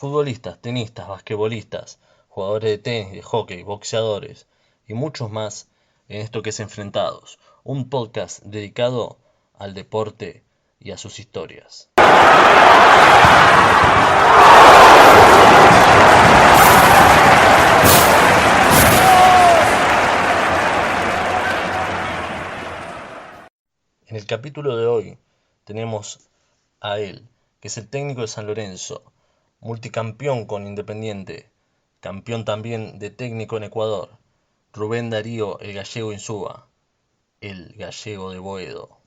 Futbolistas, tenistas, basquetbolistas, jugadores de tenis, de hockey, boxeadores y muchos más en esto que es Enfrentados, un podcast dedicado al deporte y a sus historias. En el capítulo de hoy tenemos a él, que es el técnico de San Lorenzo, multicampeón con Independiente, campeón también de técnico en Ecuador, Rubén Darío el Gallego Insúa, el Gallego de Boedo.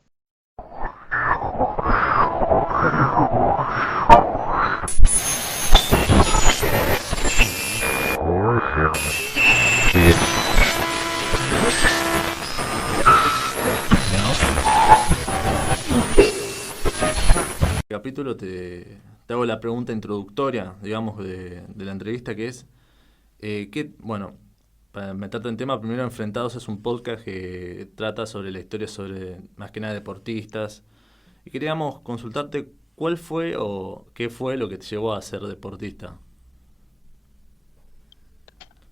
Capítulo te hago la pregunta introductoria, digamos, de la entrevista, que es, para meterte en tema, primero Enfrentados es un podcast que trata sobre la historia sobre, más que nada, deportistas, y queríamos consultarte cuál fue o qué fue lo que te llevó a ser deportista.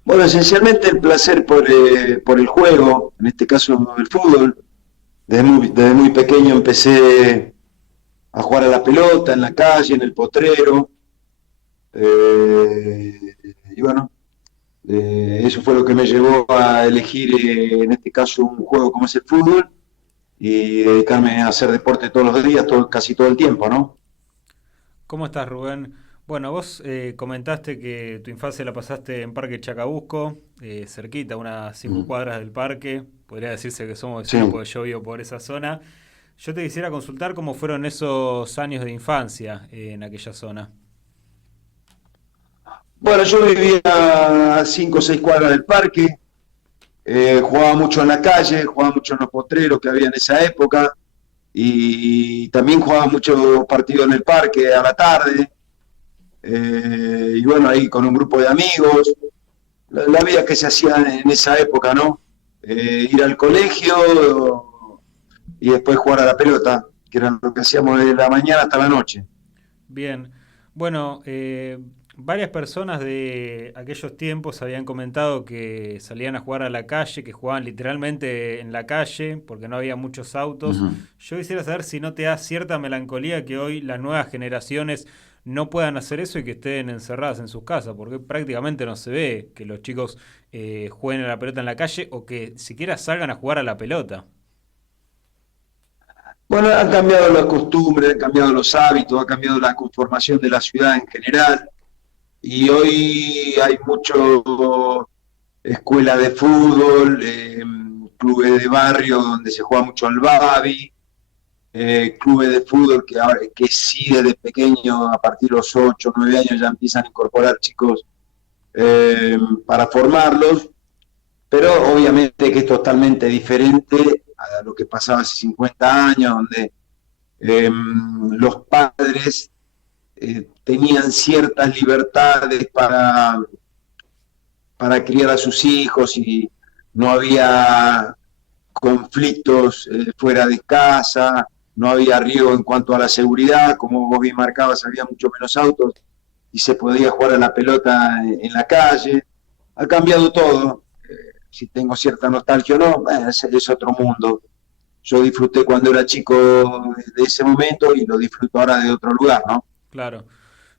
Bueno, esencialmente el placer por el juego, en este caso el fútbol. Desde muy pequeño empecé a jugar a la pelota en la calle, en el potrero, eh, y bueno, eso fue lo que me llevó a elegir, en este caso, un juego como es el fútbol y dedicarme a hacer deporte todos los días, casi todo el tiempo, ¿no? ¿Cómo estás, Rubén? Bueno, vos comentaste que tu infancia la pasaste en Parque Chacabuco, cerquita, unas 5 cuadras del parque. Podría decirse que somos Sí. vecinos porque yo vivo por esa zona. Yo te quisiera consultar cómo fueron esos años de infancia en aquella zona. Bueno, yo vivía a 5 o 6 cuadras del parque. Jugaba mucho en la calle, jugaba mucho en los potreros que había en esa época y también jugaba mucho partido en el parque a la tarde, y bueno, ahí con un grupo de amigos, la vida que se hacía en esa época, ¿no? Ir al colegio y después jugar a la pelota, que era lo que hacíamos de la mañana hasta la noche. Bien, bueno, varias personas de aquellos tiempos habían comentado que salían a jugar a la calle, que jugaban literalmente en la calle, porque no había muchos autos. Ujú. Yo quisiera saber si no te da cierta melancolía que hoy las nuevas generaciones no puedan hacer eso y que estén encerradas en sus casas, porque prácticamente no se ve que los chicos jueguen a la pelota en la calle o que siquiera salgan a jugar a la pelota. Bueno, han cambiado las costumbres, han cambiado los hábitos, ha cambiado la conformación de la ciudad en general y hoy hay mucho escuela de fútbol, clubes de barrio donde se juega mucho al babi, clubes de fútbol que sí desde pequeño, a partir de los 8 o 9 años ya empiezan a incorporar chicos, eh, para formarlos, pero obviamente que es totalmente diferente a lo que pasaba hace 50 años, donde los padres tenían ciertas libertades para criar a sus hijos y no había conflictos fuera de casa, no había riesgo en cuanto a la seguridad, como vos bien marcabas, había mucho menos autos y se podía jugar a la pelota en la calle. Ha cambiado todo. Si tengo cierta nostalgia o no, es otro mundo. Yo disfruté cuando era chico de ese momento y lo disfruto ahora de otro lugar, ¿no? Claro.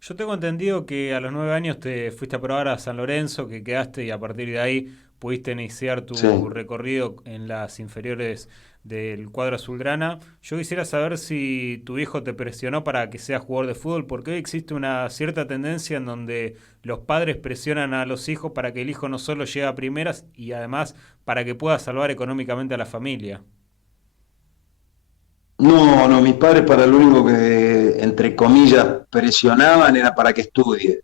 Yo tengo entendido que a los 9 años te fuiste a probar a San Lorenzo, que quedaste y a partir de ahí pudiste iniciar Sí. tu recorrido en las inferiores del cuadro azulgrana. Yo quisiera saber si tu hijo te presionó para que seas jugador de fútbol, porque hoy existe una cierta tendencia en donde los padres presionan a los hijos para que el hijo no solo llegue a primeras y además para que pueda salvar económicamente a la familia. No, no, mis padres para lo único que, entre comillas, presionaban era para que estudie.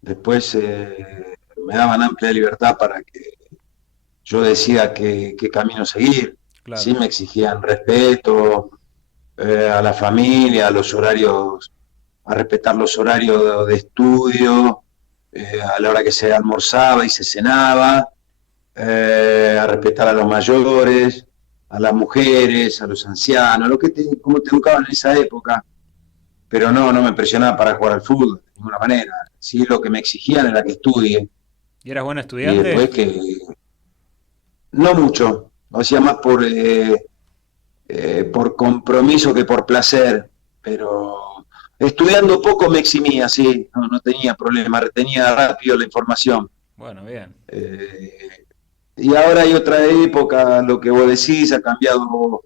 Después me daban amplia libertad para que yo decida qué camino seguir. Sí Claro. me exigían respeto, a la familia, a los horarios, a respetar los horarios de estudio, a la hora que se almorzaba y se cenaba, a respetar a los mayores, a las mujeres, a los ancianos, como te educaban en esa época. pero no me presionaba para jugar al fútbol de ninguna manera. Sí, lo que me exigían era que estudie ¿Y eras buen y estudiante? después que no mucho, lo hacía más por compromiso que por placer, pero estudiando poco me eximía, sí, no tenía problema, retenía rápido la información. Bueno, bien. Eh, y ahora hay otra época, lo que vos decís, ha cambiado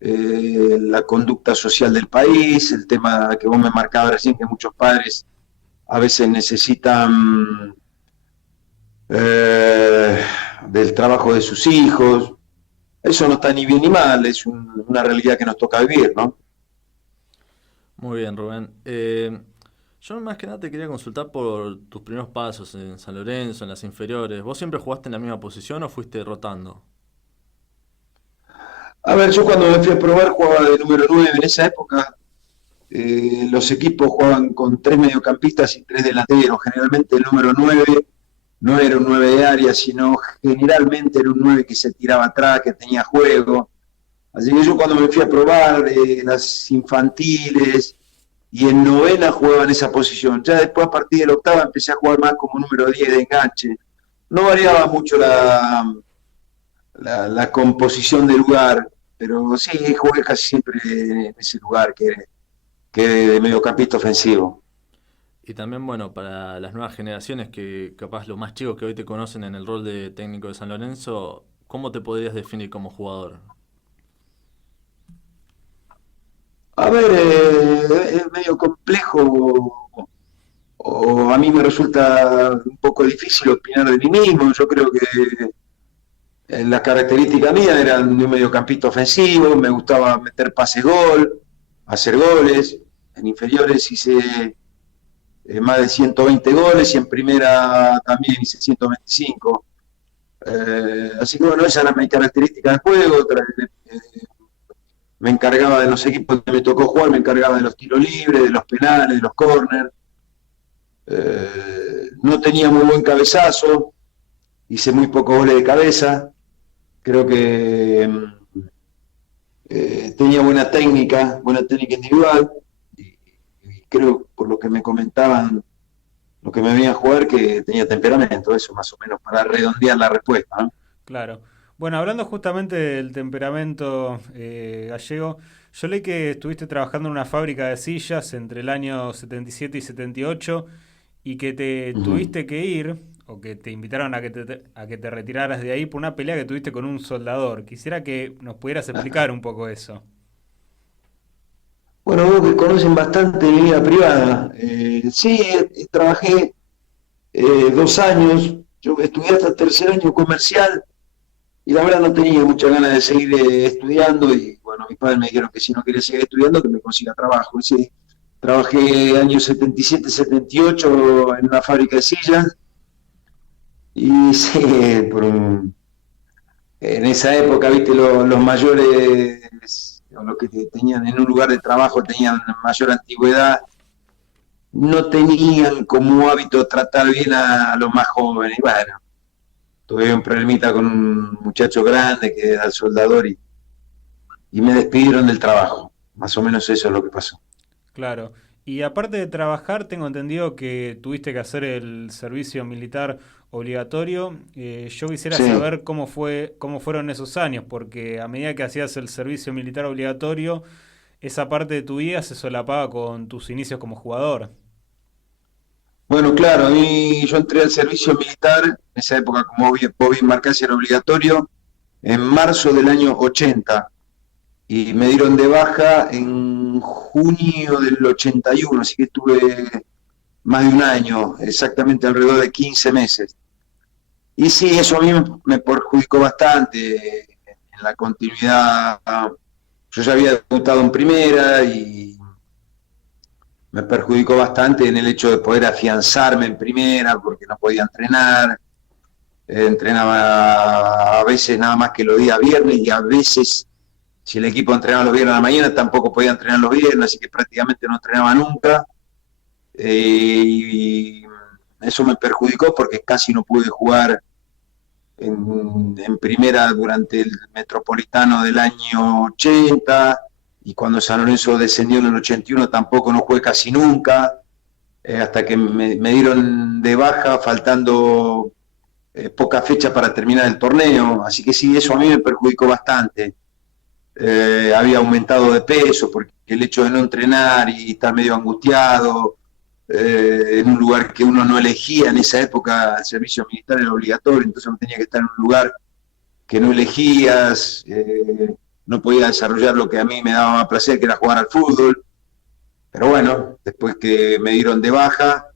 la conducta social del país, el tema que vos me marcabas recién, que muchos padres a veces necesitan eh, del trabajo de sus hijos. Eso no está ni bien ni mal, es una realidad que nos toca vivir, ¿no? Muy bien, Rubén. Yo más que nada te quería consultar por tus primeros pasos en San Lorenzo, en las inferiores. ¿Vos siempre jugaste en la misma posición o fuiste rotando? A ver, yo cuando me fui a probar jugaba de número 9 en esa época. Los equipos jugaban con tres mediocampistas y tres delanteros. Generalmente el número 9 no era un 9 de área, sino generalmente era un 9 que se tiraba atrás, que tenía juego. Así que yo cuando me fui a probar de las infantiles y en novena jugaba en esa posición. Ya después a partir de la octava empecé a jugar más como número 10 de enganche. No variaba mucho la composición del lugar, pero sí jugué casi siempre en ese lugar que de mediocampista ofensivo. Y también, bueno, para las nuevas generaciones que capaz los más chicos que hoy te conocen en el rol de técnico de San Lorenzo, ¿cómo te podrías definir como jugador? A ver, es medio complejo o a mí me resulta un poco difícil opinar de mí mismo. Yo creo que las características mías eran de un mediocampista ofensivo, me gustaba meter pase gol, hacer goles. En inferiores hice más de 120 goles y en primera también hice 125. Así que bueno, esa era mi característica de juego. Me encargaba de los equipos que me tocó jugar, me encargaba de los tiros libres, de los penales, de los corners. No tenía muy buen cabezazo, hice muy pocos goles de cabeza. Creo que tenía buena técnica individual. Y creo, por lo que me comentaban, lo que me veían jugar, que tenía temperamento, eso más o menos, para redondear la respuesta, ¿no? Claro. Bueno, hablando justamente del temperamento gallego, yo leí que estuviste trabajando en una fábrica de sillas entre el año 77 y 78 y que te Uh -huh. tuviste que ir o que te invitaron a que te retiraras de ahí por una pelea que tuviste con un soldador. Quisiera que nos pudieras explicar un poco eso. Bueno, vos que conocen bastante mi vida privada. Sí, trabajé 2 años, yo estudié hasta el tercer año comercial y la verdad no tenía muchas ganas de seguir estudiando y bueno, mis padres me dijeron que si no quería seguir estudiando que me consiga trabajo. Y sí, trabajé años 77, 78 en una fábrica de sillas y sí, en esa época, viste, los mayores, o los que tenían en un lugar de trabajo tenían mayor antigüedad, no tenían como hábito tratar bien a los más jóvenes. Y bueno, tuve un problemita con un muchacho grande que era el soldador y me despidieron del trabajo. Más o menos eso es lo que pasó. Claro. Y aparte de trabajar, tengo entendido que tuviste que hacer el servicio militar obligatorio. Yo quisiera Sí. saber cómo fueron esos años, porque a medida que hacías el servicio militar obligatorio, esa parte de tu vida se solapaba con tus inicios como jugador. Bueno, claro, yo entré al servicio militar, en esa época, como vos bien marcás, era obligatorio, en marzo del año 80 y me dieron de baja en junio del 81, así que estuve más de un año, exactamente alrededor de 15 meses. Y sí, eso a mí me perjudicó bastante en la continuidad. Yo ya había debutado en primera y me perjudicó bastante en el hecho de poder afianzarme en primera porque no podía entrenar. Entrenaba a veces nada más que los días viernes y a veces, si el equipo entrenaba los viernes a la mañana, tampoco podía entrenar los viernes, así que prácticamente no entrenaba nunca. Y eso me perjudicó porque casi no pude jugar en primera durante el Metropolitano del año 80. y cuando San Lorenzo descendió en el 81 tampoco no jugué casi nunca, hasta que me dieron de baja faltando poca fecha para terminar el torneo, así que sí, eso a mí me perjudicó bastante. Había aumentado de peso porque el hecho de no entrenar y estar medio angustiado en un lugar que uno no elegía en esa época, el servicio militar era obligatorio, entonces uno tenía que estar en un lugar que no elegías, no podía desarrollar lo que a mí me daba más placer, que era jugar al fútbol. Pero bueno, después que me dieron de baja,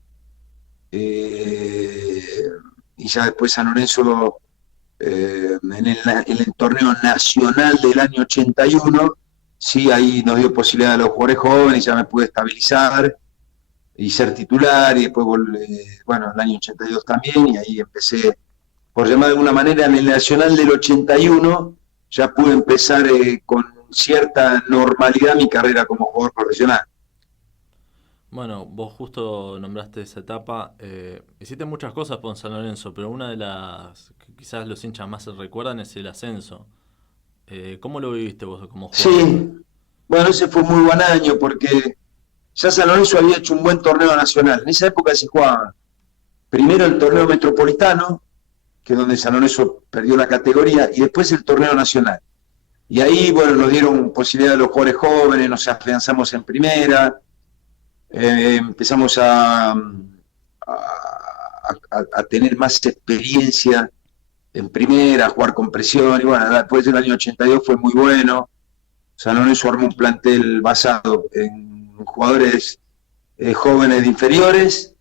eh, y ya después San Lorenzo, en el torneo nacional del año 81, sí, ahí nos dio posibilidad a los jugadores jóvenes, ya me pude estabilizar y ser titular, y después, bueno, el año 82 también, y ahí empecé, por llamar de alguna manera, en el nacional del 81, ya pude empezar con cierta normalidad mi carrera como jugador profesional. Bueno, vos justo nombraste esa etapa. Hiciste muchas cosas por San Lorenzo, pero una de las que quizás los hinchas más se recuerdan es el ascenso. ¿Cómo lo viviste vos como jugador? Sí, bueno, ese fue un muy buen año porque ya San Lorenzo había hecho un buen torneo nacional. En esa época se jugaba primero el torneo metropolitano, que es donde San Lorenzo perdió la categoría, y después el torneo nacional. Y ahí, bueno, nos dieron posibilidad a los jugadores jóvenes, nos afianzamos en primera, empezamos a tener más experiencia en primera, a jugar con presión, y bueno, después del año 82 fue muy bueno. San Lorenzo armó un plantel basado en jugadores jóvenes de inferiores,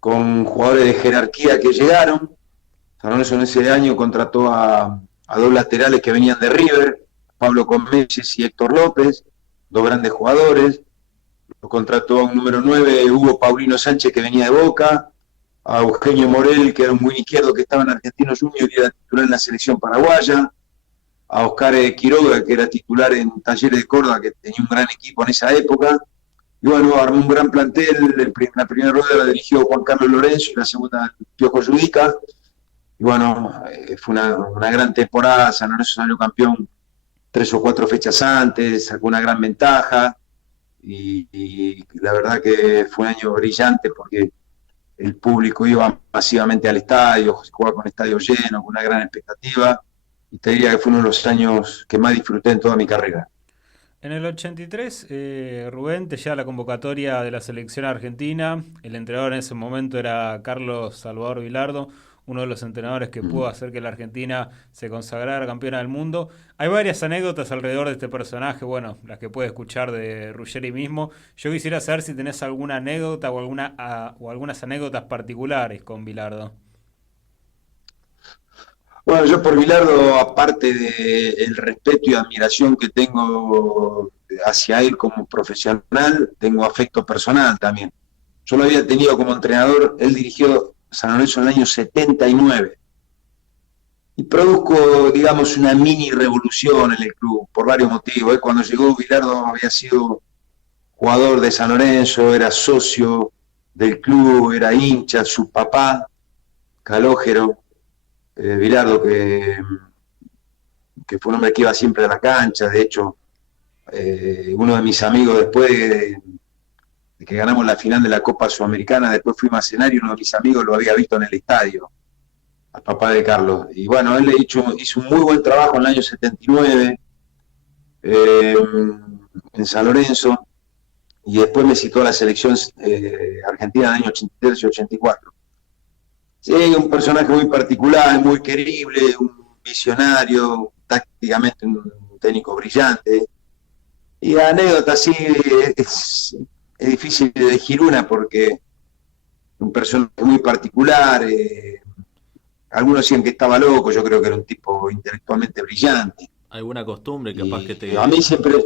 con jugadores de jerarquía que llegaron. San Lorenzo en ese año contrató a dos laterales que venían de River, Pablo Comeses y Héctor López, dos grandes jugadores. Lo contrató a un número 9, Hugo Paulino Sánchez, que venía de Boca, a Eugenio Morel, que era un muy izquierdo que estaba en Argentinos Juniors y era titular en la selección paraguaya, a Oscar Quiroga, que era titular en Talleres de Córdoba, que tenía un gran equipo en esa época. Y bueno, armó un gran plantel. La primera rueda la dirigió Juan Carlos Lorenzo y la segunda Piojo Judica. Y bueno, fue una gran temporada. San Lorenzo salió campeón 3 o 4 fechas antes, sacó una gran ventaja. Y la verdad que fue un año brillante porque el público iba masivamente al estadio, se jugaba con estadio lleno, con una gran expectativa, y te diría que fue uno de los años que más disfruté en toda mi carrera. En el 83, Rubén, te llega la convocatoria de la selección argentina. El entrenador en ese momento era Carlos Salvador Vilardo, uno de los entrenadores que pudo hacer que la Argentina se consagrara campeona del mundo. Hay varias anécdotas alrededor de este personaje, bueno, las que puedes escuchar de Ruggeri mismo. Yo quisiera saber si tenés alguna anécdota o algunas anécdotas particulares con Vilardo. Bueno, yo por Bilardo, aparte del respeto y admiración que tengo hacia él como profesional, tengo afecto personal también. Yo lo había tenido como entrenador, él dirigió San Lorenzo en el año 79 y produjo, digamos, una mini revolución en el club por varios motivos. Cuando llegó Bilardo había sido jugador de San Lorenzo, era socio del club, era hincha, su papá, Calógero, Bilardo, que fue un hombre que iba siempre a la cancha. De hecho, uno de mis amigos, después de que ganamos la final de la Copa Sudamericana, después fuimos a cenar y uno de mis amigos lo había visto en el estadio, al papá de Carlos. Y bueno, él hizo un muy buen trabajo en el año 79 en San Lorenzo, y después me citó a la selección argentina en el año 83 y 84. Sí, un personaje muy particular, muy querible, un visionario, tácticamente un técnico brillante. Y anécdota, sí, es difícil elegir una porque un personaje muy particular. Algunos decían que estaba loco, yo creo que era un tipo intelectualmente brillante. ¿Alguna costumbre capaz Y a mí siempre...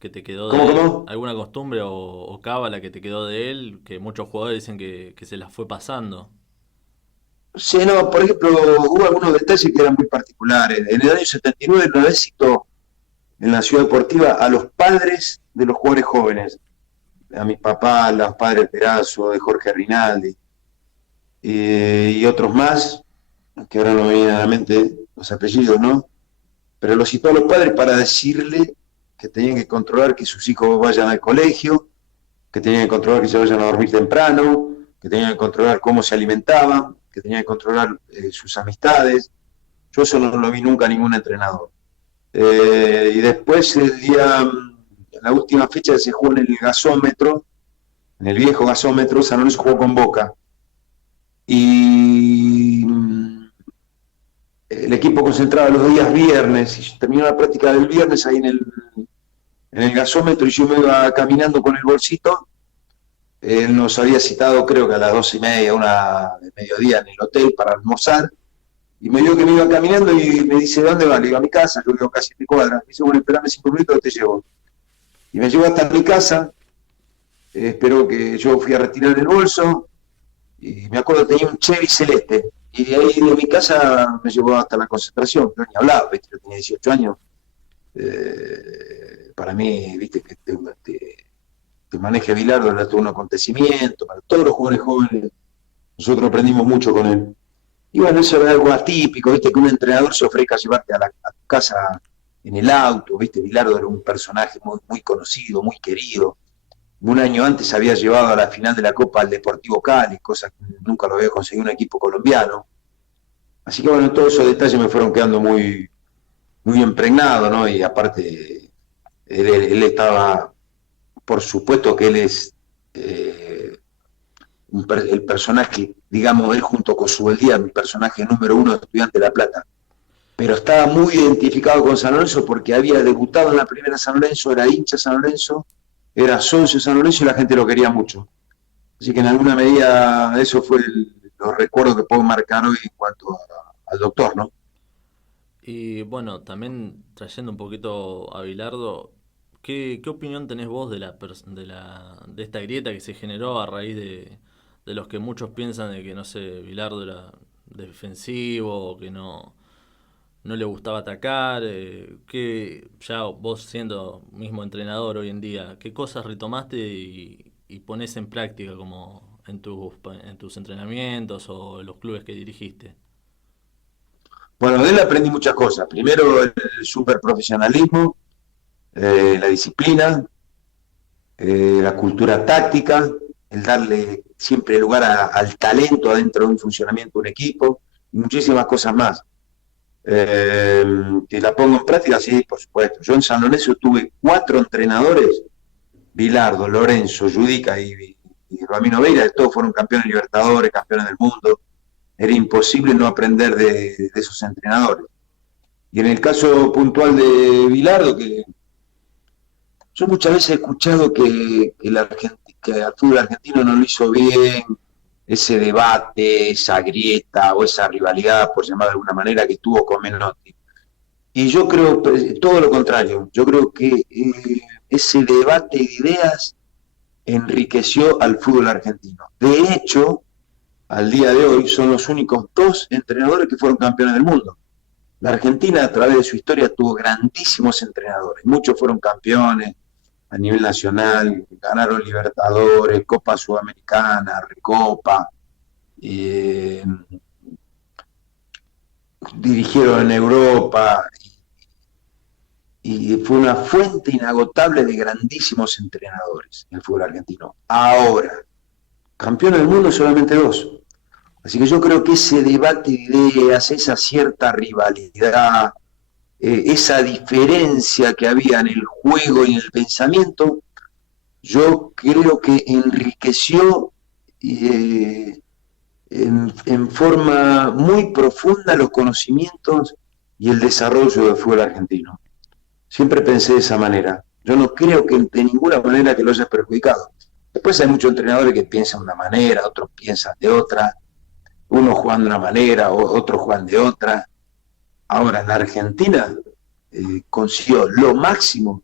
que te quedó ¿Cómo, de él? cómo? ¿Alguna costumbre o cábala que te quedó de él? Que muchos jugadores dicen que se las fue pasando. Sí, no, por ejemplo, hubo algunos detalles que eran muy particulares. En el año 79 una vez citó en la ciudad deportiva a los padres de los jugadores jóvenes, a mi papá, a los padres de Perazo, de Jorge Rinaldi, y otros más, que ahora no me vienen a la mente los apellidos, ¿no? Pero los citó a los padres para decirle que tenían que controlar que sus hijos vayan al colegio, que tenían que controlar que se vayan a dormir temprano, que tenían que controlar cómo se alimentaban, que tenían que controlar sus amistades. Yo eso no lo vi nunca a ningún entrenador. Y después la última fecha que se jugó en el gasómetro, en el viejo gasómetro, San Lorenzo jugó con Boca. Y el equipo concentraba los días viernes, y terminó la práctica del viernes ahí en el gasómetro, y yo me iba caminando con el bolsito. Él nos había citado creo que a las 12:30, 1:00 en el hotel para almorzar, y me vio que me iba caminando y me dice, ¿dónde va? Le digo, a mi casa, yo vivo casi en mi cuadra. Me dice, bueno, esperame 5 minutos, te llevo. Y me llevó hasta mi casa, esperó que yo fui a retirar el bolso, y me acuerdo que tenía un Chevy celeste, y de ahí de mi casa me llevó hasta la concentración. Yo ni hablaba, ¿viste? Yo tenía 18 años. Para mí, viste, que te maneje Bilardo era todo un acontecimiento, para todos los jugadores jóvenes. Nosotros aprendimos mucho con él. Y bueno, eso era algo atípico, viste, que un entrenador se ofrezca a llevarte a tu casa en el auto, viste. Bilardo era un personaje muy, muy conocido, muy querido. Un año antes había llevado a la final de la Copa al Deportivo Cali, cosa que nunca lo había conseguido un equipo colombiano. Así que bueno, todos esos detalles me fueron quedando muy, muy impregnados, ¿no? Y aparte, él estaba, por supuesto que él es el personaje, digamos, él junto con Subeldía, mi personaje número 1 de Estudiantes de La Plata. Pero estaba muy identificado con San Lorenzo porque había debutado en la primera San Lorenzo, era hincha San Lorenzo, era socio San Lorenzo y la gente lo quería mucho. Así que en alguna medida eso fue los recuerdos que puedo marcar hoy en cuanto al doctor, ¿no? Y bueno, también trayendo un poquito a Bilardo, ¿qué opinión tenés vos de esta grieta que se generó a raíz de los que muchos piensan de que, no sé, Bilardo era defensivo, o que no le gustaba atacar? Que ya vos siendo mismo entrenador hoy en día, ¿qué cosas retomaste y ponés en práctica como en tus entrenamientos o en los clubes que dirigiste? Bueno, de él aprendí muchas cosas. Primero, el superprofesionalismo, la disciplina, la cultura táctica, el darle siempre lugar al talento adentro de un funcionamiento de un equipo, y muchísimas cosas más. Que la pongo en práctica, sí, por supuesto. Yo en San Lorenzo tuve 4 entrenadores, Bilardo, Lorenzo, Judica y Ramiro Veira, todos fueron campeones libertadores, campeones del mundo. Era imposible no aprender de esos entrenadores. Y en el caso puntual de Bilardo, que yo muchas veces he escuchado que al fútbol argentino no lo hizo bien, ese debate, esa grieta o esa rivalidad, por llamar de alguna manera, que tuvo con Menotti. Y yo creo todo lo contrario. Yo creo que ese debate de ideas enriqueció al fútbol argentino. De hecho, al día de hoy son los únicos 2 entrenadores que fueron campeones del mundo. La Argentina, a través de su historia, tuvo grandísimos entrenadores. Muchos fueron campeones a nivel nacional, ganaron Libertadores, Copa Sudamericana, Recopa, dirigieron en Europa, y fue una fuente inagotable de grandísimos entrenadores en el fútbol argentino. Ahora, campeones del mundo solamente 2. Así que yo creo que ese debate de ideas, esa cierta rivalidad, esa diferencia que había en el juego y en el pensamiento, yo creo que enriqueció en forma muy profunda los conocimientos y el desarrollo del fútbol argentino. Siempre pensé de esa manera. Yo no creo que de ninguna manera que lo haya perjudicado. Después hay muchos entrenadores que piensan de una manera, otros piensan de otra, unos juegan de una manera, otros juegan de otra. Ahora, en la Argentina consiguió lo máximo,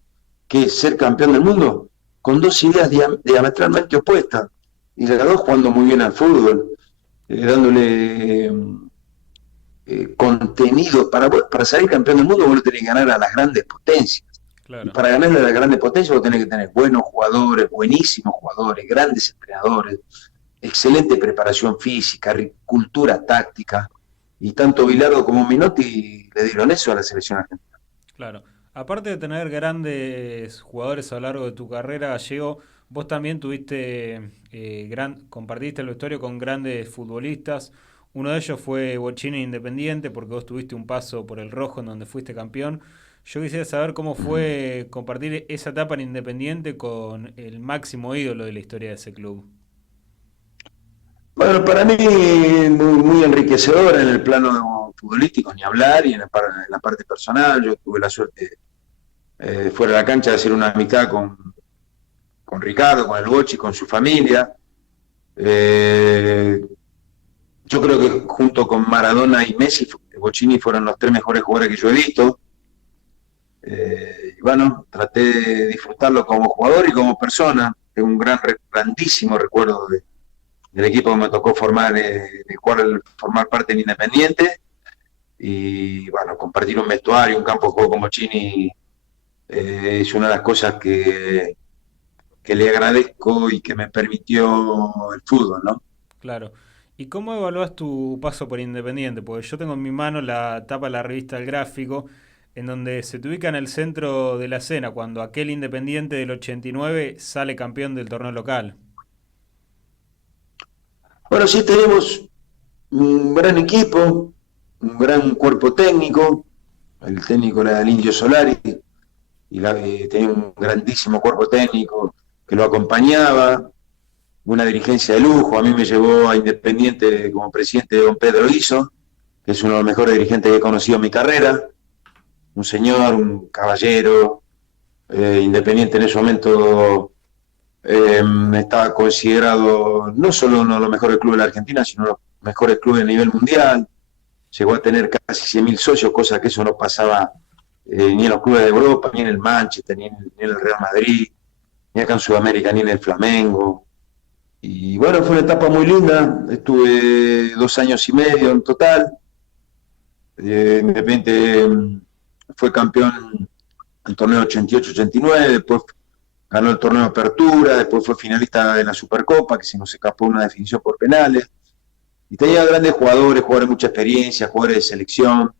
que es ser campeón del mundo, con 2 ideas diametralmente opuestas, y las 2 jugando muy bien al fútbol, dándole contenido. Para salir campeón del mundo vos tenés que ganar a las grandes potencias. Claro. Y para ganarle a las grandes potencias vos tenés que tener buenos jugadores, buenísimos jugadores, grandes entrenadores, excelente preparación física, cultura táctica, y tanto Bilardo como Menotti le dieron eso a la selección argentina. Claro. Aparte de tener grandes jugadores a lo largo de tu carrera, Gallego, vos también tuviste, compartiste el vestuario con grandes futbolistas. Uno de ellos fue Bocini Independiente, porque vos tuviste un paso por el rojo en donde fuiste campeón. Yo quisiera saber cómo fue compartir esa etapa en Independiente con el máximo ídolo de la historia de ese club. Bueno, para mí muy enriquecedora en el plano futbolístico, ni hablar, y en la parte personal. Yo tuve la suerte, fuera de la cancha, de hacer una amistad con Ricardo, con el Bochi, con su familia. Eh, yo creo que junto con Maradona y Messi, Bochini fueron los tres mejores jugadores que yo he visto. Y bueno, traté de disfrutarlo como jugador y como persona. Tengo un grandísimo recuerdo del equipo que me tocó formar, del cual formar parte en Independiente. Y bueno, compartir un vestuario, un campo de juego con Bochini, es una de las cosas que le agradezco y que me permitió el fútbol, ¿no? Claro. ¿Y cómo evaluás tu paso por Independiente? Porque yo tengo en mi mano la tapa de la revista El Gráfico, en donde se te ubica en el centro de la escena, cuando aquel Independiente del 89 sale campeón del torneo local. Bueno, sí tenemos un gran equipo, un gran cuerpo técnico. El técnico era el Indio Solari, y tenía un grandísimo cuerpo técnico que lo acompañaba, una dirigencia de lujo. A mí me llevó a Independiente como presidente de don Pedro Iso, que es uno de los mejores dirigentes que he conocido en mi carrera. Un señor, un caballero. Independiente en ese momento estaba considerado no solo uno de los mejores clubes de la Argentina, sino los mejores clubes a nivel mundial. Llegó a tener casi 100.000 socios, cosa que eso no pasaba ni en los clubes de Europa, ni en el Manchester, ni en el Real Madrid, ni acá en Sudamérica, ni en el Flamengo. Y bueno, fue una etapa muy linda. Estuve 2 años y medio en total. Independiente fue campeón el torneo 88-89, después ganó el torneo de Apertura, después fue finalista de la Supercopa, que se nos escapó una definición por penales. Y tenía grandes jugadores de mucha experiencia, jugadores de selección,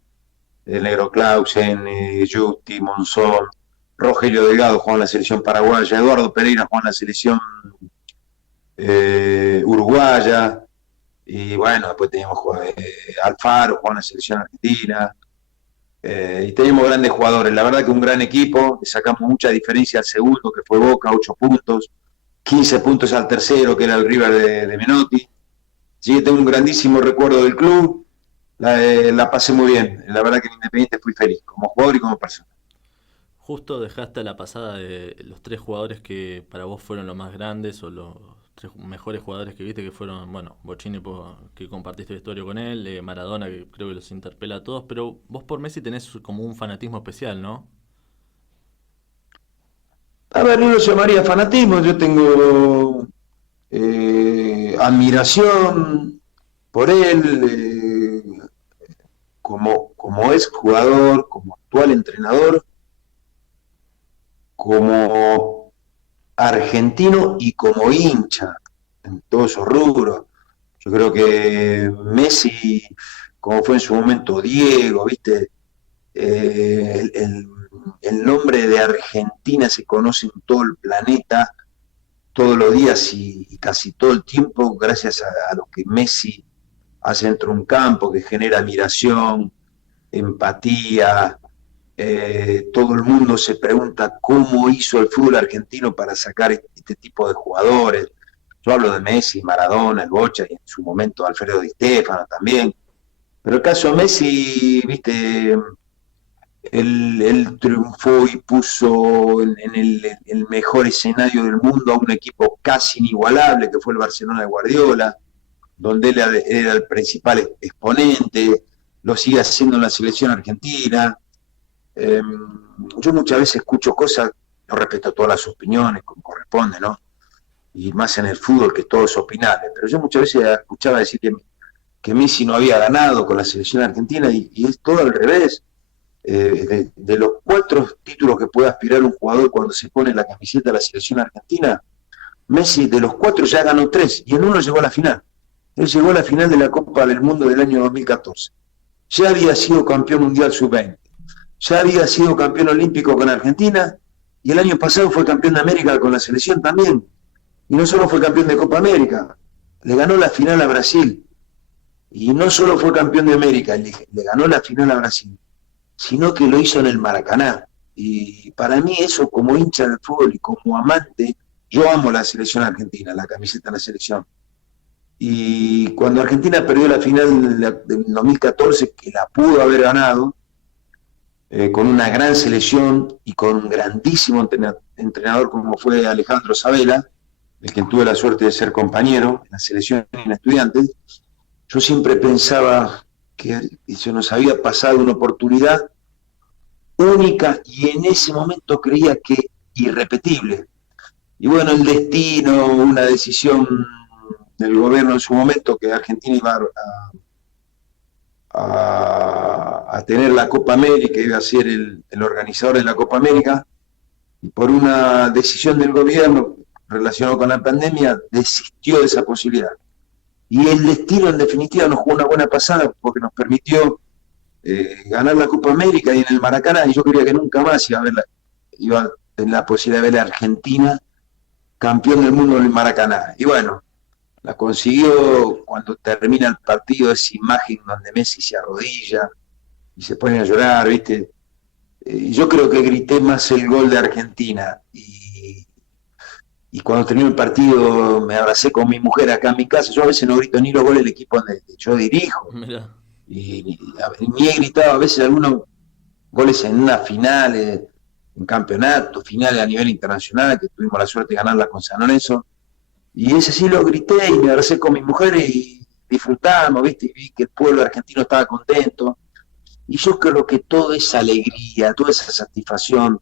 el Negro Clausen, Justi, Monzón, Rogelio Delgado jugó en la selección paraguaya, Eduardo Pereira jugó en la selección uruguaya, y bueno, después teníamos Alfaro jugó en la selección argentina, y teníamos grandes jugadores. La verdad que un gran equipo. Le sacamos mucha diferencia al segundo, que fue Boca, 8 puntos, 15 puntos al tercero, que era el River de Menotti. Sí, tengo un grandísimo recuerdo del club. La pasé muy bien. La verdad que en Independiente fui feliz, como jugador y como persona. Justo dejaste a la pasada de los tres jugadores que para vos fueron los más grandes o los tres mejores jugadores que viste, que fueron, bueno, Bocini, que compartiste vestuario con él, Maradona, que creo que los interpela a todos, pero vos por Messi tenés como un fanatismo especial, ¿no? A ver, no lo llamaría fanatismo. Yo tengo admiración por él, como es jugador, como actual entrenador, como argentino y como hincha en todos esos rubros. Yo creo que Messi, como fue en su momento Diego, ¿viste? El nombre de Argentina se conoce en todo el planeta todos los días y casi todo el tiempo gracias a lo que Messi hace dentro de un campo, que genera admiración, empatía. Todo el mundo se pregunta cómo hizo el fútbol argentino para sacar este tipo de jugadores. Yo hablo de Messi, Maradona, el Bocha y en su momento Alfredo Di Stéfano también. Pero el caso de Messi, viste, él triunfó y puso en el mejor escenario del mundo a un equipo casi inigualable, que fue el Barcelona de Guardiola, donde él era el principal exponente. Lo sigue haciendo en la selección argentina. Yo muchas veces escucho cosas, yo respeto todas las opiniones como corresponde, ¿no? Y más en el fútbol, que todo es opinable, pero yo muchas veces escuchaba decir que Messi no había ganado con la selección argentina, y es todo al revés. De los 4 títulos que puede aspirar un jugador cuando se pone la camiseta de la selección argentina, Messi de los 4 ya ganó 3 y en uno llegó a la final. Él llegó a la final de la Copa del Mundo del año 2014. Ya había sido campeón mundial sub-20. ya había sido campeón olímpico con Argentina y el año pasado fue campeón de América con la selección también. Y no solo fue campeón de Copa América, le ganó la final a Brasil. Y no solo fue campeón de América, le ganó la final a Brasil, sino que lo hizo en el Maracaná. Y para mí eso, como hincha del fútbol y como amante, yo amo la selección argentina, la camiseta de la selección. Y cuando Argentina perdió la final del 2014, que la pudo haber ganado, con una gran selección y con un grandísimo entrenador como fue Alejandro Sabela, de quien tuve la suerte de ser compañero en la selección y en Estudiantes, yo siempre pensaba que se nos había pasado una oportunidad única y en ese momento creía que irrepetible. Y bueno, el destino, una decisión del gobierno en su momento, que Argentina iba a tener la Copa América, iba a ser el organizador de la Copa América, y por una decisión del gobierno relacionada con la pandemia, desistió de esa posibilidad. Y el destino, en definitiva, nos jugó una buena pasada porque nos permitió ganar la Copa América y en el Maracaná, y yo creía que nunca más iba a tener la posibilidad de ver a Argentina campeón del mundo en el Maracaná. Y bueno, la consiguió. Cuando termina el partido, esa imagen donde Messi se arrodilla y se pone a llorar, ¿viste? Yo creo que grité más el gol de Argentina. Y cuando terminó el partido me abracé con mi mujer acá en mi casa. Yo a veces no grito ni los goles del equipo donde yo dirijo. Mirá. Y ni he gritado a veces algunos goles en una final, en campeonato, finales a nivel internacional, que tuvimos la suerte de ganarla con San Lorenzo. Y ese sí lo grité y me abracé con mi mujer y disfrutamos, ¿viste? Y vi que el pueblo argentino estaba contento. Y yo creo que toda esa alegría, toda esa satisfacción,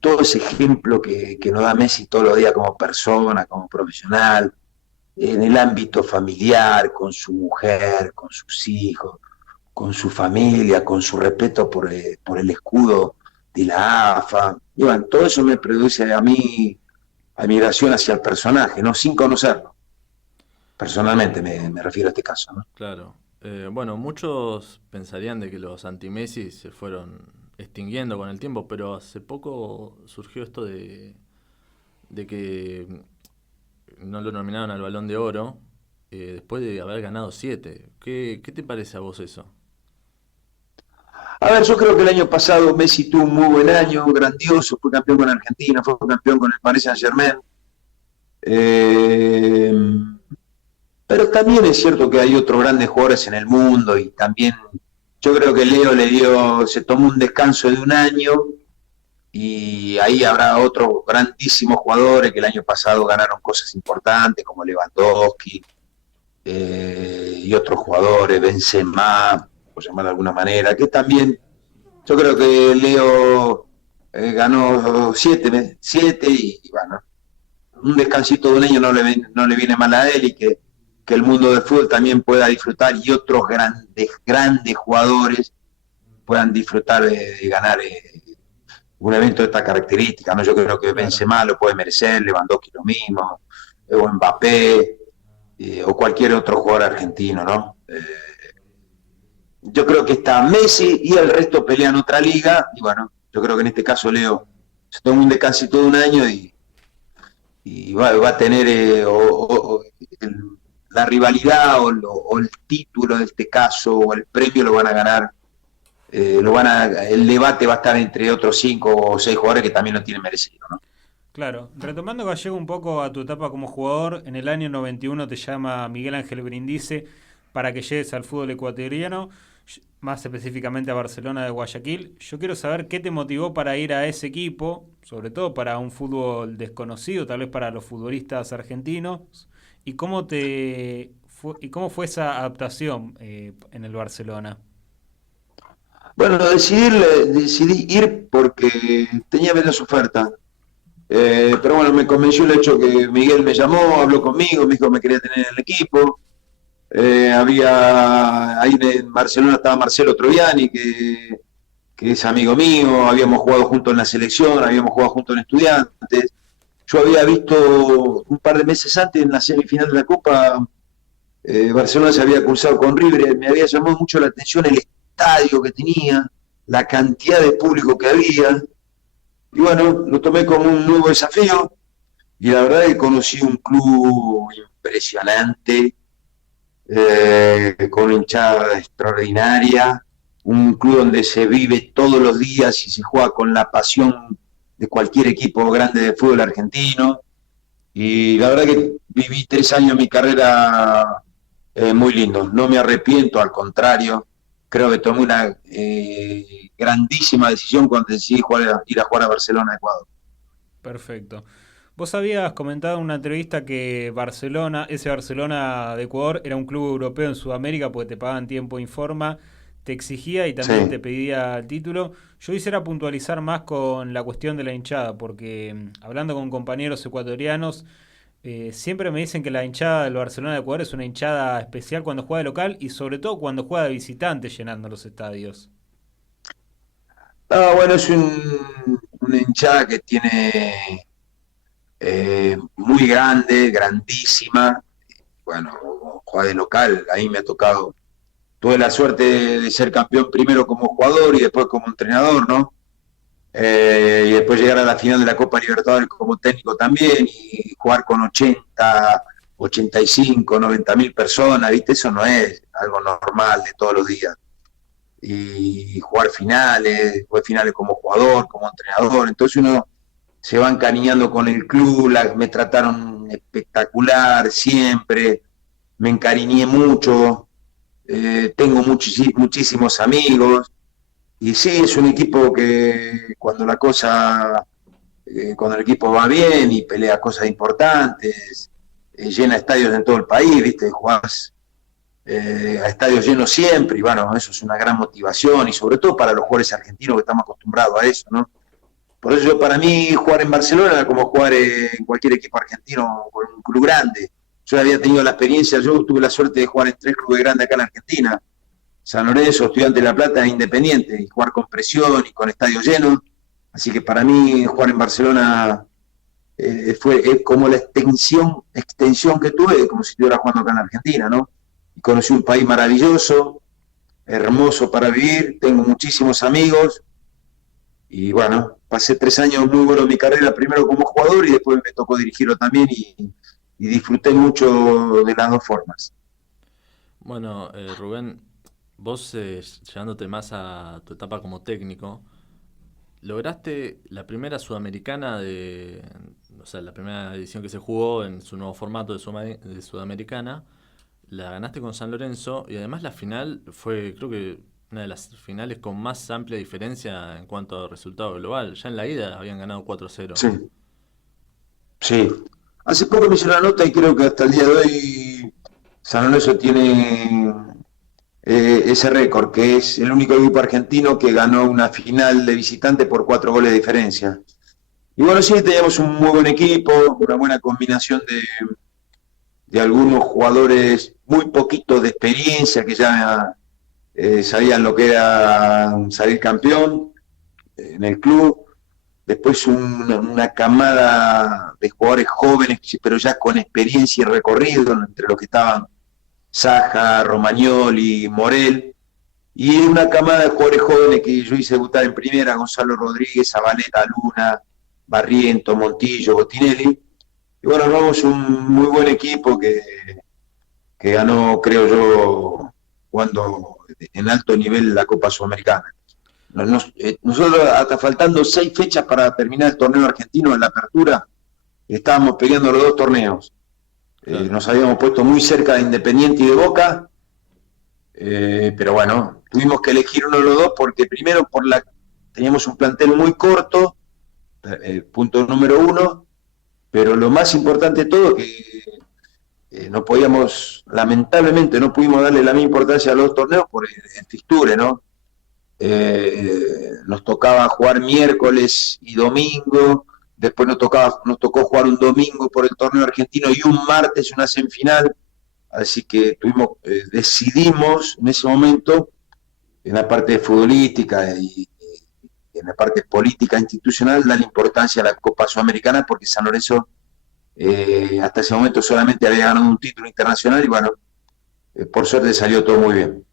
todo ese ejemplo que nos da Messi todos los días como persona, como profesional, en el ámbito familiar, con su mujer, con sus hijos, con su familia, con su respeto por el escudo de la AFA. Y bueno, todo eso me produce a mí admiración hacia el personaje, ¿no? Sin conocerlo. Personalmente me refiero a este caso, ¿no? Claro. Bueno, muchos pensarían de que los anti-Messi se fueron extinguiendo con el tiempo, pero hace poco surgió esto de que no lo nominaron al Balón de Oro después de haber ganado 7. ¿Qué te parece a vos eso? A ver, yo creo que el año pasado Messi tuvo un muy buen año, grandioso, fue campeón con Argentina, fue campeón con el Paris Saint-Germain. Eh, pero también es cierto que hay otros grandes jugadores en el mundo y también yo creo que Leo se tomó un descanso de un año y ahí habrá otros grandísimos jugadores que el año pasado ganaron cosas importantes como Lewandowski y otros jugadores, Benzema, por llamar de alguna manera, que también yo creo que Leo ganó 7 y bueno, un descansito de un año no le viene mal a él y que el mundo del fútbol también pueda disfrutar y otros grandes jugadores puedan disfrutar de ganar un evento de esta característica, ¿no? Yo creo que Benzema lo puede merecer, Lewandowski lo mismo, o Mbappé, o cualquier otro jugador argentino, ¿no? Yo creo que está Messi y el resto pelean otra liga, y bueno, yo creo que en este caso Leo se toma un descansito de un año y va a tener la rivalidad o el título en este caso, o el premio lo van a ganar. El debate va a estar entre otros 5 o 6 jugadores que también lo tienen merecido, ¿no? Claro, retomando Gallego un poco a tu etapa como jugador, en el año 91 te llama Miguel Ángel Brindisi para que llegues al fútbol ecuatoriano, más específicamente a Barcelona de Guayaquil. Yo quiero saber qué te motivó para ir a ese equipo, sobre todo para un fútbol desconocido, tal vez para los futbolistas argentinos, y cómo fue esa adaptación en el Barcelona. Bueno, decidí ir porque tenía menos oferta. Pero bueno, me convenció el hecho que Miguel me llamó, habló conmigo, me dijo que me quería tener en el equipo. Ahí en Barcelona estaba Marcelo Troviani, que es amigo mío, habíamos jugado juntos en la selección, habíamos jugado juntos en Estudiantes. Yo había visto un par de meses antes en la semifinal de la Copa, Barcelona se había cruzado con River, me había llamado mucho la atención el estadio que tenía, la cantidad de público que había, y bueno, lo tomé como un nuevo desafío, y la verdad que conocí un club impresionante, con una hinchada extraordinaria, un club donde se vive todos los días y se juega con la pasión de cualquier equipo grande de fútbol argentino. Y la verdad que viví 3 años de mi carrera muy lindos. No me arrepiento, al contrario. Creo que tomé una grandísima decisión cuando decidí ir a jugar a Barcelona, Ecuador. Perfecto. Vos habías comentado en una entrevista que Barcelona, ese Barcelona de Ecuador, era un club europeo en Sudamérica porque te pagaban tiempo y forma, te exigía y también te Sí. pedía el título. Yo quisiera puntualizar más con la cuestión de la hinchada, porque hablando con compañeros ecuatorianos, siempre me dicen que la hinchada del Barcelona de Ecuador es una hinchada especial cuando juega de local y sobre todo cuando juega de visitante llenando los estadios. Ah, bueno, es una hinchada que tiene muy grande, grandísima. Bueno, juega de local, ahí me ha tocado. Tuve la suerte de ser campeón primero como jugador y después como entrenador, ¿no? Y después llegar a la final de la Copa Libertadores como técnico también y jugar con 80, 85, 90 mil personas, ¿viste? Eso no es algo normal de todos los días. Y jugar finales, jugar finales como jugador, como entrenador, entonces uno se va encariñando con el club, me trataron espectacular siempre, me encariñé mucho, tengo muchísimos amigos, y sí, es un equipo que cuando el equipo va bien y pelea cosas importantes, llena estadios en todo el país, ¿viste? Jugás a estadios llenos siempre, y bueno, eso es una gran motivación, y sobre todo para los jugadores argentinos que estamos acostumbrados a eso, ¿no? Por eso para mí jugar en Barcelona era como jugar en cualquier equipo argentino con un club grande. Yo había tenido la experiencia, yo tuve la suerte de jugar en 3 clubes grandes acá en Argentina: San Lorenzo, Estudiantes de La Plata e Independiente, y jugar con presión y con estadios llenos. Así que para mí jugar en Barcelona fue como la extensión que tuve, como si estuviera jugando acá en Argentina, ¿no? Y conocí un país maravilloso, hermoso para vivir, tengo muchísimos amigos, y bueno, pasé 3 años muy buenos en mi carrera, primero como jugador y después me tocó dirigirlo también, y disfruté mucho de las dos formas. Bueno, Rubén, vos llevándote más a tu etapa como técnico, lograste la primera sudamericana o sea, la primera edición que se jugó en su nuevo formato de Sudamericana, la ganaste con San Lorenzo y además la final fue, creo que una de las finales con más amplia diferencia en cuanto a resultado global. Ya en la ida habían ganado 4-0. Sí, sí. Hace poco me hice una nota y creo que hasta el día de hoy San Lorenzo tiene ese récord, que es el único equipo argentino que ganó una final de visitante por 4 goles de diferencia. Y bueno, sí, teníamos un muy buen equipo, una buena combinación de algunos jugadores muy poquitos de experiencia que ya sabían lo que era salir campeón en el club. Después una camada de jugadores jóvenes, pero ya con experiencia y recorrido, entre los que estaban Saja, Romagnoli, Morel, y una camada de jugadores jóvenes que yo hice debutar en primera: Gonzalo Rodríguez, Zabaleta, Luna, Barriento, Montillo, Botinelli. Y bueno, armamos un muy buen equipo que ganó, creo yo, jugando en alto nivel la Copa Sudamericana. Nosotros, hasta faltando 6 fechas para terminar el torneo argentino en la apertura, estábamos peleando los dos torneos. Claro. Nos habíamos puesto muy cerca de Independiente y de Boca, pero bueno, tuvimos que elegir uno de los dos porque primero teníamos un plantel muy corto, punto número uno, pero lo más importante de todo es que no podíamos, lamentablemente no pudimos darle la misma importancia a los dos torneos por el fixture, ¿no? Nos tocaba jugar miércoles y domingo, después nos tocó jugar un domingo por el torneo argentino y un martes una semifinal, así que decidimos en ese momento, en la parte futbolística y en la parte política institucional, dar importancia a la Copa Sudamericana, porque San Lorenzo hasta ese momento solamente había ganado un título internacional, y bueno, por suerte salió todo muy bien.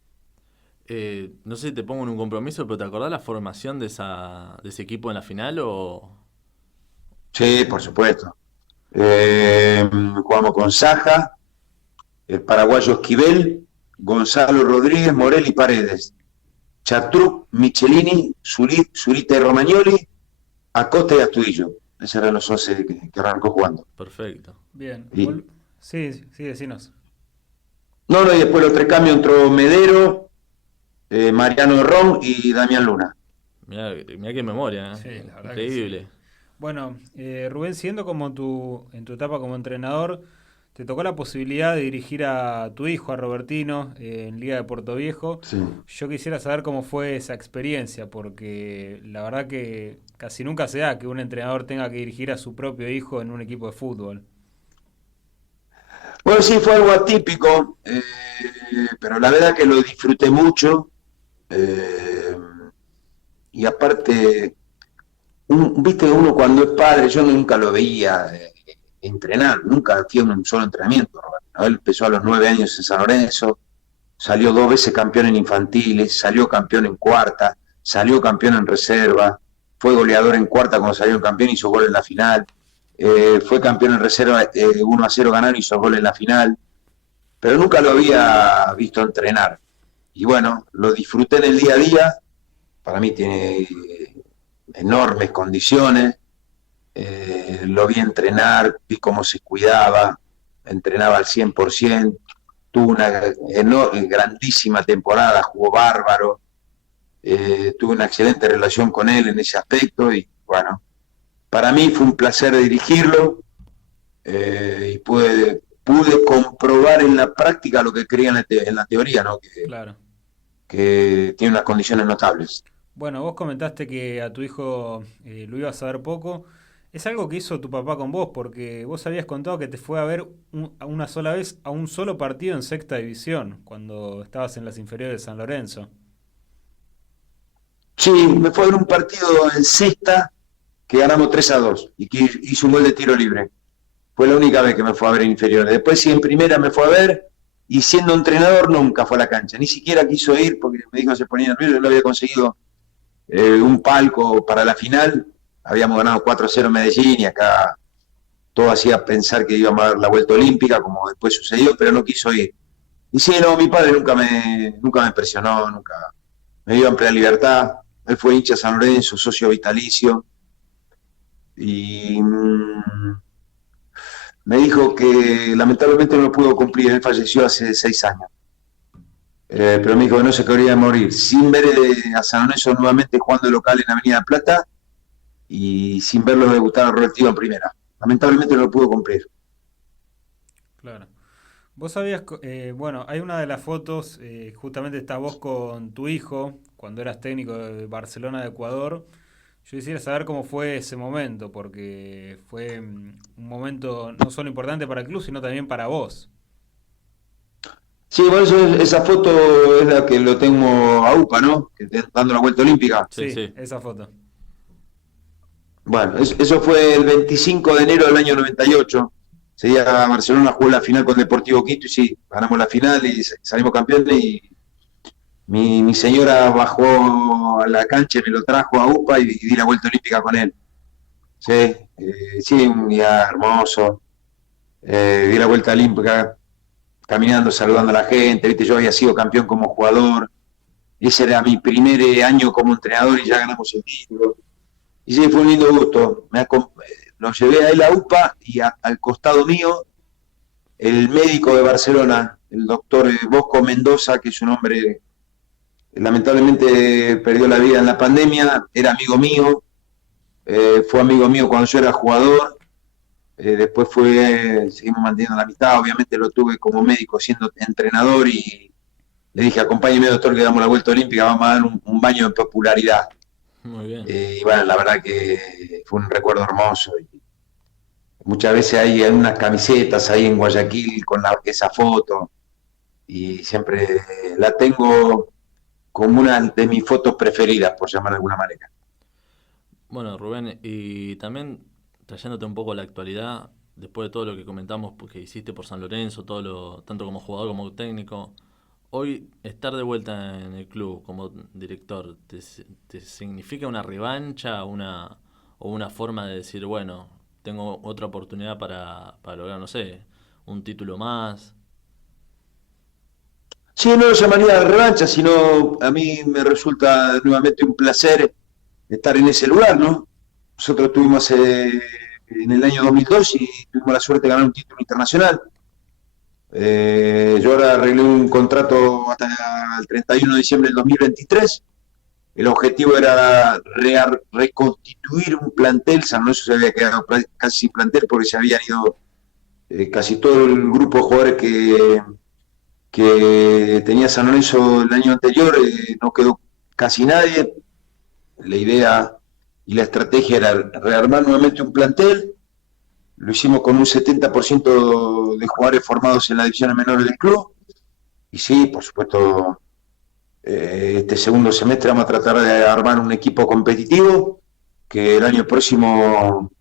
No sé si te pongo en un compromiso, pero ¿te acordás la formación de ese equipo en la final o...? Sí, por supuesto. Jugamos con Saja, el paraguayo Esquivel, Gonzalo Rodríguez, Morel y Paredes, Chatruc, Michelini, Zurita y Romagnoli, Acosta y Astudillo. Ese eran los 11 que arrancó jugando. Perfecto. Bien. Y, Sí, sí, decinos. no, no, y después los tres cambios entró Medero, Mariano Ron y Damián Luna. Mirá qué memoria, Sí, ¿eh? la verdad que sí. Increíble. Bueno, Rubén, siendo como en tu etapa como entrenador, te tocó la posibilidad de dirigir a tu hijo, a Robertino, en Liga de Puerto Viejo. Sí. Yo quisiera saber cómo fue esa experiencia, porque la verdad que casi nunca se da que un entrenador tenga que dirigir a su propio hijo en un equipo de fútbol. Bueno, sí, fue algo atípico, pero la verdad que lo disfruté mucho. eh, y aparte, viste, uno cuando es padre, yo nunca lo veía entrenar, nunca fui a un solo entrenamiento, Roberto, ¿no? Él empezó a los 9 años en San Lorenzo, salió 2 veces campeón en infantiles, salió campeón en cuarta, salió campeón en reserva, fue goleador en cuarta cuando salió campeón, hizo gol en la final, fue campeón en reserva 1-0 ganaron, hizo gol en la final, pero nunca lo había visto entrenar. Y bueno, lo disfruté en el día a día, para mí tiene enormes condiciones, lo vi entrenar, vi cómo se cuidaba, entrenaba al 100%, tuvo una grandísima temporada, jugó bárbaro, tuve una excelente relación con él en ese aspecto y bueno, para mí fue un placer dirigirlo y pude comprobar en la práctica lo que creía en la teoría, ¿no? Claro. Que tiene unas condiciones notables. Bueno, vos comentaste que a tu hijo lo ibas a ver poco. Es algo que hizo tu papá con vos, porque vos habías contado que te fue a ver a una sola vez a un solo partido en sexta división, cuando estabas en las inferiores de San Lorenzo. Sí, me fue a ver un partido en sexta que ganamos 3-2 y que hizo un gol de tiro libre. Fue la única vez que me fue a ver en inferiores. Después sí en primera me fue a ver y siendo entrenador nunca fue a la cancha. Ni siquiera quiso ir porque me dijo que se ponía nervioso. Yo le había conseguido un palco para la final. Habíamos ganado 4-0 en Medellín y acá todo hacía pensar que íbamos a dar la vuelta olímpica, como después sucedió, pero no quiso ir. Y sí, no, mi padre nunca me presionó, nunca me dio amplia libertad. Él fue hincha de San Lorenzo, socio vitalicio. Y me dijo que lamentablemente no lo pudo cumplir, él falleció hace 6 años. Pero me dijo que no se quería morir, sin ver a San Lorenzo nuevamente jugando local en Avenida Plata y sin verlo debutar a Robertino en primera. Lamentablemente no lo pudo cumplir. Claro. Vos sabías, bueno, hay una de las fotos, justamente está vos con tu hijo, cuando eras técnico de Barcelona de Ecuador. Yo quisiera saber cómo fue ese momento, porque fue un momento no solo importante para el club, sino también para vos. Sí, por eso esa foto es la que lo tengo a UPA, ¿no? Dando la vuelta olímpica. Sí, Sí, sí. esa foto. Bueno, eso fue el 25 de enero del año 98. Ese día Barcelona jugó la final con Deportivo Quito y sí, ganamos la final y salimos campeones y mi señora bajó a la cancha y me lo trajo a UPA y di la vuelta olímpica con él. Sí, sí, un día hermoso. Di la vuelta olímpica caminando, saludando a la gente. Viste, yo había sido campeón como jugador. Ese era mi primer año como entrenador y ya ganamos el título. Y sí, fue un lindo gusto. Lo llevé a él a UPA y al costado mío, el médico de Barcelona, el doctor Bosco Mendoza, que es un hombre lamentablemente perdió la vida en la pandemia, era amigo mío, fue amigo mío cuando yo era jugador, después seguimos manteniendo la amistad, obviamente lo tuve como médico siendo entrenador y le dije, acompáñeme doctor que damos la vuelta olímpica, vamos a dar un baño de popularidad. Muy bien. Y bueno, la verdad que fue un recuerdo hermoso. Y muchas veces hay unas camisetas ahí en Guayaquil con esa foto y siempre la tengo como una de mis fotos preferidas, por llamar de alguna manera. Bueno, Rubén, y también trayéndote un poco a la actualidad, después de todo lo que comentamos que hiciste por San Lorenzo, tanto como jugador como técnico, Hoy estar de vuelta en el club como director, te significa una revancha, o una forma de decir, bueno, tengo otra oportunidad para lograr, no sé, un título más? Sí, no lo llamaría revancha, sino a mí me resulta nuevamente un placer estar en ese lugar, ¿no? Nosotros tuvimos en el año 2002 y tuvimos la suerte de ganar un título internacional. Yo ahora arreglé un contrato hasta el 31 de diciembre del 2023. El objetivo era reconstituir un plantel. San Lorenzo se había quedado casi sin plantel porque se habían ido casi todo el grupo de jugadores que tenía San Lorenzo el año anterior. No quedó casi nadie. La idea y la estrategia era rearmar nuevamente un plantel. Lo hicimos con un 70% de jugadores formados en las divisiones menores del club. Y sí, por supuesto, este segundo semestre vamos a tratar de armar un equipo competitivo que el año próximo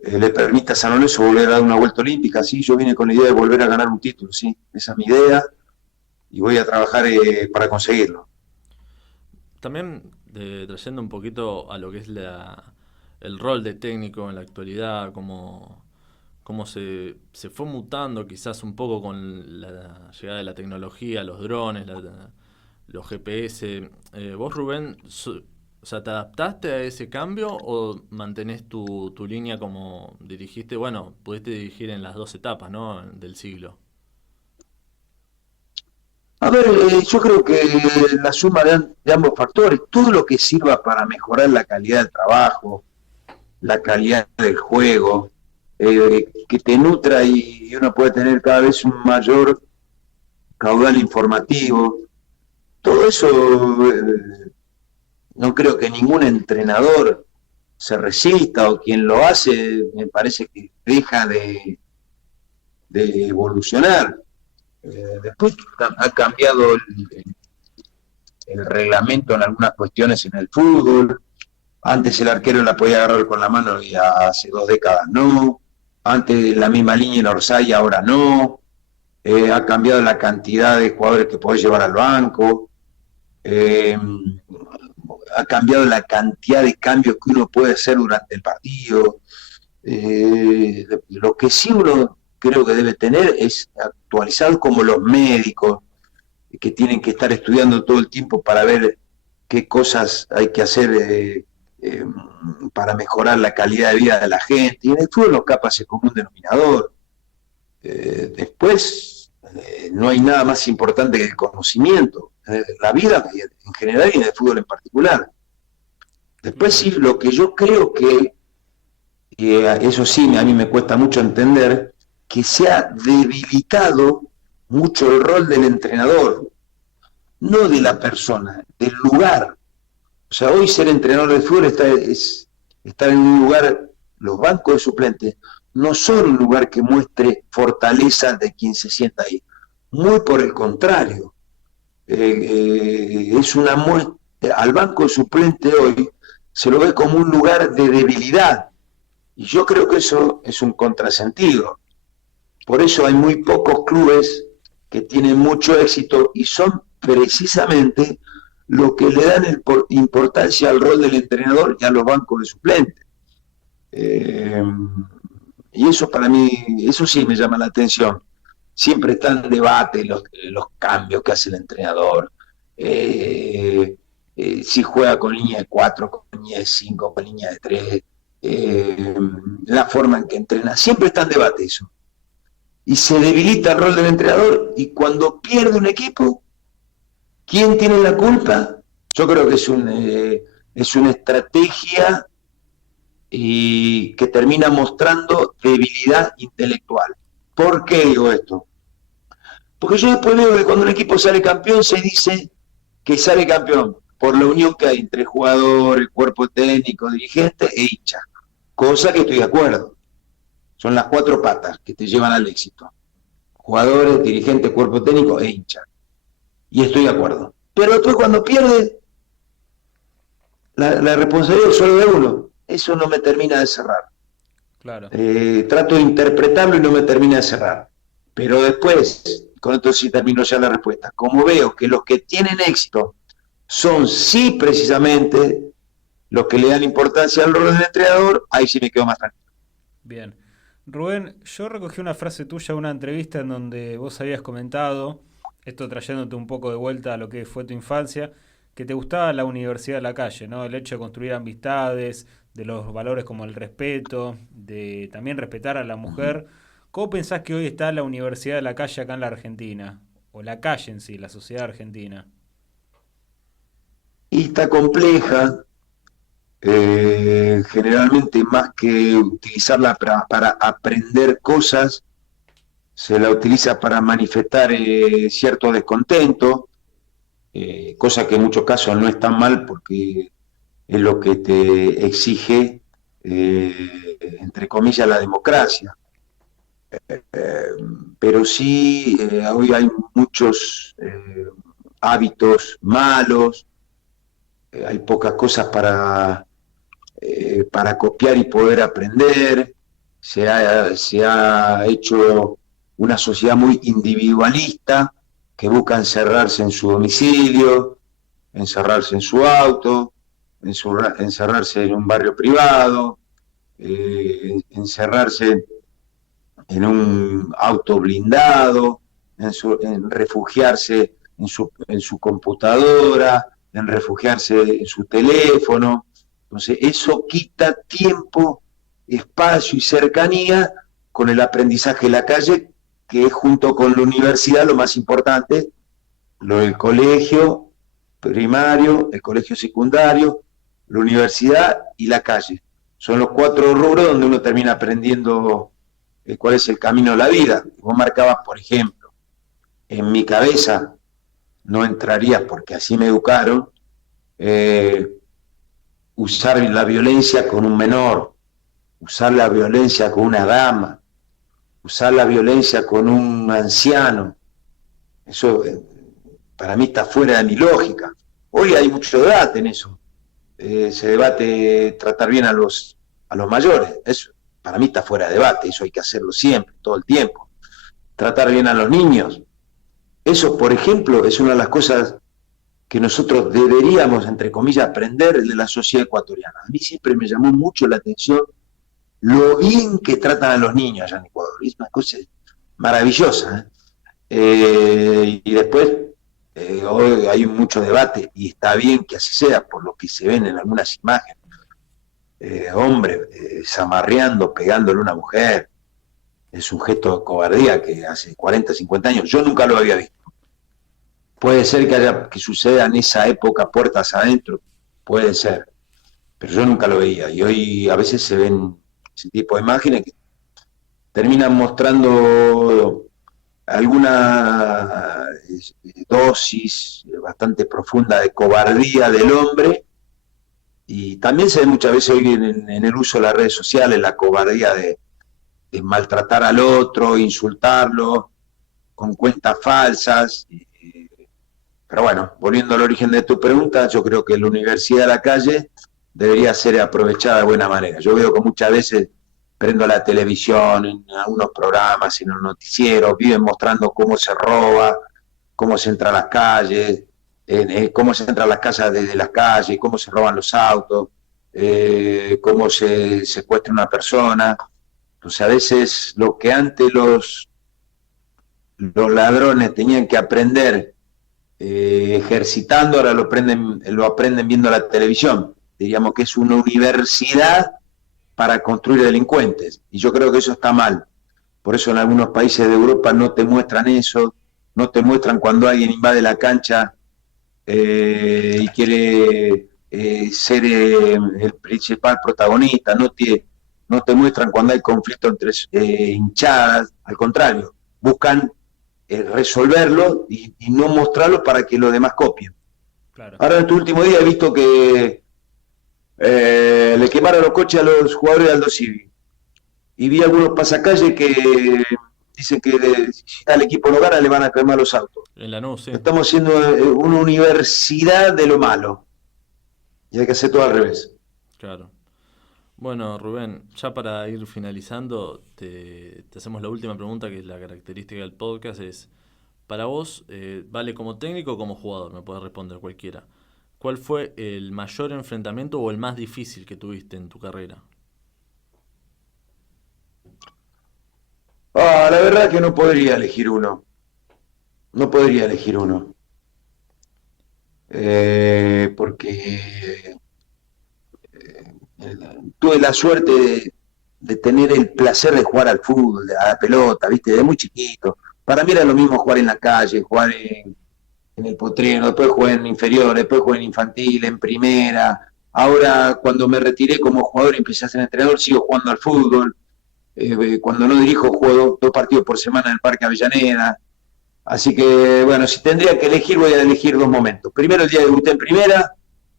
le permita a San Lorenzo volver a dar una vuelta olímpica. Sí, yo vine con la idea de volver a ganar un título, sí, esa es mi idea y voy a trabajar para conseguirlo. También trayendo un poquito a lo que es el rol de técnico en la actualidad, cómo se fue mutando quizás un poco con la llegada de la tecnología, los drones, los GPS. ¿Vos, Rubén, o sea, te adaptaste a ese cambio o mantenés tu línea como dirigiste? Bueno, pudiste dirigir en las dos etapas, ¿no? Del siglo. A ver, yo creo que la suma de ambos factores, todo lo que sirva para mejorar la calidad del trabajo, la calidad del juego, que te nutra y uno puede tener cada vez un mayor caudal informativo. Todo eso no creo que ningún entrenador se resista o quien lo hace me parece que deja de evolucionar. Después ha cambiado el reglamento en algunas cuestiones en el fútbol. Antes el arquero la podía agarrar con la mano y hace 2 décadas no. Antes la misma línea en Orsay, ahora no. Ha cambiado la cantidad de jugadores que podés llevar al banco. Eh, ha cambiado la cantidad de cambios que uno puede hacer durante el partido. Lo que sí uno creo que debe tener es actualizado como los médicos, que tienen que estar estudiando todo el tiempo para ver qué cosas hay que hacer eh, para mejorar la calidad de vida de la gente. Y en el fútbol los capas es como un denominador. Después, no hay nada más importante que el conocimiento. La vida en general y en el fútbol en particular. Después Claro. sí, lo que yo creo que eso sí, a mí me cuesta mucho entender, que se ha debilitado mucho el rol del entrenador, no de la persona, del lugar. O sea, hoy ser entrenador de fútbol es estar en un lugar, los bancos de suplentes no son un lugar que muestre fortaleza de quien se sienta ahí. Muy por el contrario, es una muestra, al banco de suplente hoy se lo ve como un lugar de debilidad. Y yo creo que eso es un contrasentido. Por eso hay muy pocos clubes que tienen mucho éxito y son precisamente lo que le dan importancia al rol del entrenador y a los bancos de suplentes. Eh, y eso para mí, eso sí me llama la atención. Siempre está en debate los cambios que hace el entrenador. Si juega con línea de 4, con línea de 5, con línea de 3, eh, la forma en que entrena. Siempre está en debate eso. Y se debilita el rol del entrenador y cuando pierde un equipo, ¿quién tiene la culpa? Yo creo que es una estrategia que termina mostrando debilidad intelectual. ¿Por qué digo esto? Porque yo después veo que cuando un equipo sale campeón se dice que sale campeón por la unión que hay entre jugador, el cuerpo técnico, dirigente e hincha. Cosa que estoy de acuerdo. Son las 4 patas que te llevan al éxito. Jugadores, dirigentes, cuerpo técnico e hincha. Y estoy de acuerdo. Pero después cuando pierde, la responsabilidad es solo de uno. Eso no me termina de cerrar. Claro. Trato de interpretarlo y no me termina de cerrar. Pero después, con esto sí termino ya la respuesta, como veo que los que tienen éxito son sí precisamente los que le dan importancia al rol del entrenador, ahí sí me quedo más tranquilo. Bien. Rubén, yo recogí una frase tuya, una entrevista en donde vos habías comentado, esto trayéndote un poco de vuelta a lo que fue tu infancia, que te gustaba la universidad de la calle, ¿no? El hecho de construir amistades, de los valores como el respeto, de también respetar a la mujer. ¿Cómo pensás que hoy está la universidad de la calle acá en la Argentina? O la calle en sí, la sociedad argentina. Y está compleja, generalmente más que utilizarla para aprender cosas, se la utiliza para manifestar cierto descontento, cosa que en muchos casos no es tan mal porque es lo que te exige, entre comillas, la democracia. Eh, pero sí, hoy hay muchos hábitos malos, hay pocas cosas para copiar y poder aprender, se ha hecho una sociedad muy individualista que busca encerrarse en su domicilio, encerrarse en su auto, encerrarse en un barrio privado, encerrarse en un auto blindado, en refugiarse en su computadora, en refugiarse en su teléfono. Entonces, eso quita tiempo, espacio y cercanía con el aprendizaje de la calle, que es junto con la universidad lo más importante, lo del colegio primario, el colegio secundario, la universidad y la calle. Son los 4 rubros donde uno termina aprendiendo cuál es el camino de la vida. Vos marcabas, por ejemplo, en mi cabeza no entraría, porque así me educaron, eh, usar la violencia con un menor, usar la violencia con una dama, usar la violencia con un anciano. Eso para mí está fuera de mi lógica. Hoy hay mucho debate en eso. Se debate tratar bien a los mayores. Eso para mí está fuera de debate. Eso hay que hacerlo siempre, todo el tiempo. Tratar bien a los niños. Eso, por ejemplo, es una de las cosas que nosotros deberíamos, entre comillas, aprender de la sociedad ecuatoriana. A mí siempre me llamó mucho la atención lo bien que tratan a los niños allá en Ecuador. Es una cosa maravillosa. Y después, hoy hay mucho debate, y está bien que así sea, por lo que se ven en algunas imágenes. Hombre, zamarreando, pegándole a una mujer, es un gesto de cobardía que hace 40, 50 años yo nunca lo había visto. Puede ser que suceda en esa época puertas adentro, puede ser, pero yo nunca lo veía. Y hoy a veces se ven ese tipo de imágenes que terminan mostrando alguna dosis bastante profunda de cobardía del hombre, y también se ve muchas veces hoy en el uso de las redes sociales la cobardía de maltratar al otro, insultarlo con cuentas falsas. Pero bueno, volviendo al origen de tu pregunta, yo creo que la universidad de la calle debería ser aprovechada de buena manera. Yo veo que muchas veces prendo la televisión, en algunos programas, en los noticieros, viven mostrando cómo se roba, cómo se entra a las calles, cómo se entra a las casas desde las calles, cómo se roban los autos, cómo se secuestra una persona. Entonces a veces lo que antes los ladrones tenían que aprender ejercitando, ahora lo aprenden viendo la televisión. Diríamos que es una universidad para construir delincuentes, y yo creo que eso está mal. Por eso en algunos países de Europa no te muestran eso, no te muestran cuando alguien invade la cancha y quiere ser el principal protagonista, no te muestran cuando hay conflicto entre hinchadas, al contrario, buscan resolverlo y no mostrarlo para que los demás copien. Claro. Ahora en tu último día he visto que le quemaron los coches a los jugadores de Aldo Civi, y vi algunos pasacalles que dicen que si al equipo no gana le van a quemar los autos. En Lanús, sí. Estamos haciendo una universidad de lo malo, y hay que hacer todo al revés. Claro. Bueno, Rubén, ya para ir finalizando, te hacemos la última pregunta, que es la característica del podcast, es Para vos, vale como técnico o como jugador, me puedes responder cualquiera. ¿Cuál fue el mayor enfrentamiento o el más difícil que tuviste en tu carrera? La verdad que no podría elegir uno. No podría elegir uno. Porque tuve la suerte de tener el placer de jugar al fútbol, a la pelota, ¿viste? De muy chiquito. Para mí era lo mismo jugar en la calle, jugar en el potrero, después jugué en inferior, después jugué en infantil, en primera. Ahora, cuando me retiré como jugador y empecé a ser entrenador, sigo jugando al fútbol. Cuando no dirijo, juego 2 partidos por semana en el Parque Avellaneda. Así que, bueno, si tendría que elegir, voy a elegir 2 momentos. Primero el día que debuté en primera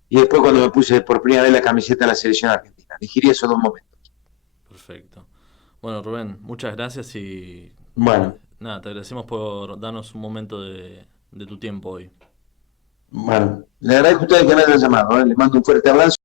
y después cuando me puse por primera vez la camiseta de la selección argentina. Elegiría esos 2 momentos. Perfecto. Bueno, Rubén, muchas gracias y Bueno, nada, te agradecemos por darnos un momento de tu tiempo hoy. bueno, le agradezco a ustedes que me hayan llamado. Les mando un fuerte abrazo.